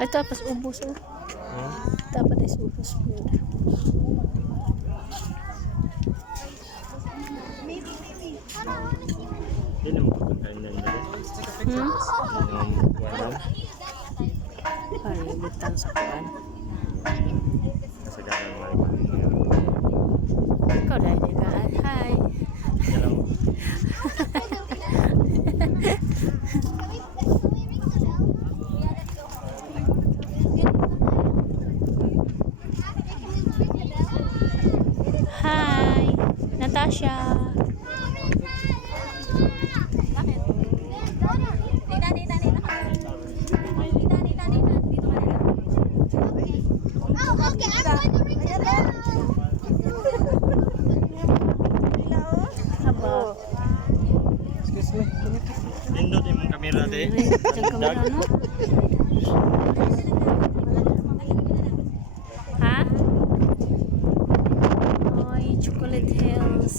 Ay, tapos ubos oh. Dapat ay ubos po. Hindi naman pagkain na nila. Walang. Ay, butang sa kuwan. Kasi kakamain. Ikaw dahil ka. Hi. Hello. Hi. Natasha. Haba. Excuse me. Nindot yung kamera de. Diyan kamera, no? Ha? Ay, Chocolate Hills.